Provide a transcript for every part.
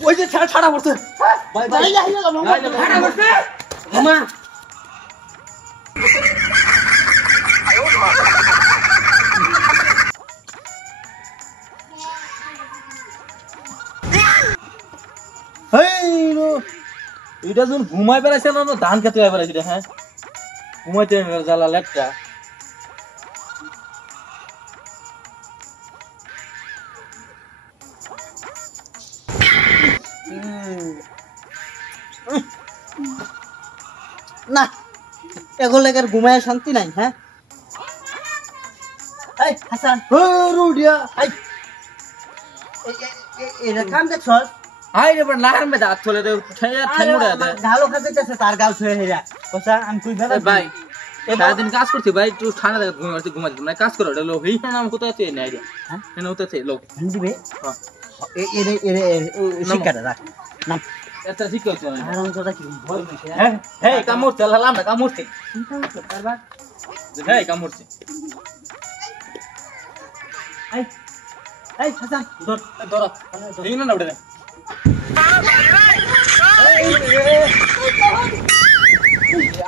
ওই যে ছাড়া পড়ছে ভাই ভাই ছাড়া পড়ছে মামা এটা যখন ঘুমাই বেড়াইছে না ধান খেতে বেড়াইছে হ্যাঁ ঘুমাইতে জ্বালা লেপটা না এগুলো লেগে ঘুমায় শান্তি নাই হ্যাঁ এই হাসান রুডিয়া এটা কাম দেখছস আই রে বড় লাহার মে দাঁত চলে দে ঠেঙ্গুড়া দে গালো খাইতেছে তার গাল ছুঁয়ে হেরা কসা আমি কই বেড়া ভাই সারাদিন কাজ করছি ভাই একটু ঠান্ডা লাগে ঘুমাতে মানে কাজ করো এটা লোক এই নাম কোথায় আছে না আইডিয়া হ্যাঁ এনে হতেছে লোক দিবে এরে এরে শিকাটা রাখ নাম এটা ঠিক আছে আরাম কথা কি ভয় হইছে হ্যাঁ হ্যাঁ কামড় চালালাম না কামড়ছে পারবা হ্যাঁ কামড়ছে এই এই হাসান ধর এই না উড়ে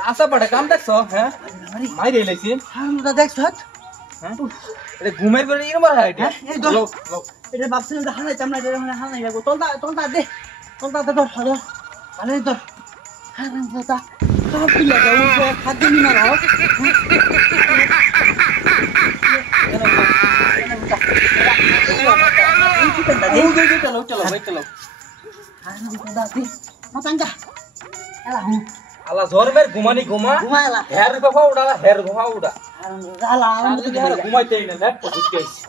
আসা পড়ে কাম দেখছো হ্যাঁ মাইরে লাইছি আমরা দেখছ হ্যাঁ এটা ঘুমের করে এরকম আইডিয়া এই ধর এটা ভাবছিলাম যে হালাই চামড়া এটা মানে হালাই লাগো তোলটা দে ধর আরে ধর আরাম কথা সব কি লাগাও খাদ্য নি না রাও চলো ভাই চলো আরাম কথা দে মাতাঙ্গা এলা হু আলা জরমের ঘুমানি ঘুমাইলা হের বাবা উড়া আরাম জালা আরাম ঘুমাইতেই না লেট পড়তে আইছি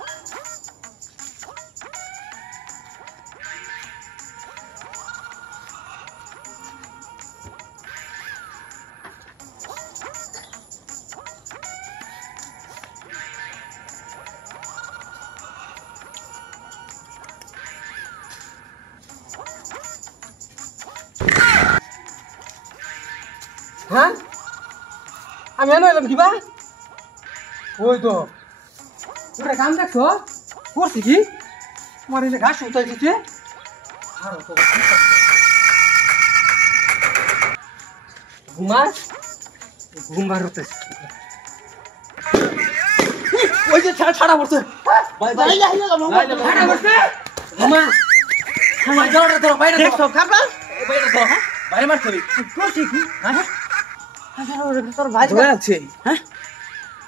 হ্যাঁ আমি এনে এলাম কিবা ওই তো তোরা কাম দেখছো করছি কি তোমার এই ঘাস উঠাই দিচ্ছে ঘুম বার হতেছে ওই যে ছাড়া পড়ছে ভাই ভাই ছাড়া পড়ছে মামা মামা জড়া ধরো বাইরে দেখছো খাবা বাইরে ধরো হ্যাঁ বাইরে মার করি করছি কি হ্যাঁ তোর ভাই ধরে আছে হ্যাঁ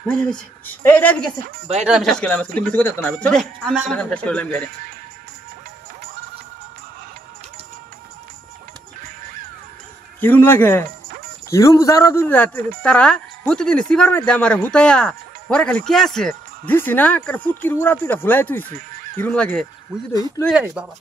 মেরে গেছে এই ডাবি গেছে বাইরে আমি শেষ করলাম তুমি কিছু করতে না বুঝছো আমি শেষ করলাম বাইরে কিরম লাগে কিরম বুঝারো তারা প্রতিদিন সিভার মধ্যে আমার হুতায়া পরে খালি কে আছে দিছি না ফুটকির উড়া তুই ফুলাই তুইছি কিরম লাগে বুঝি তো হিট লই আই বাবা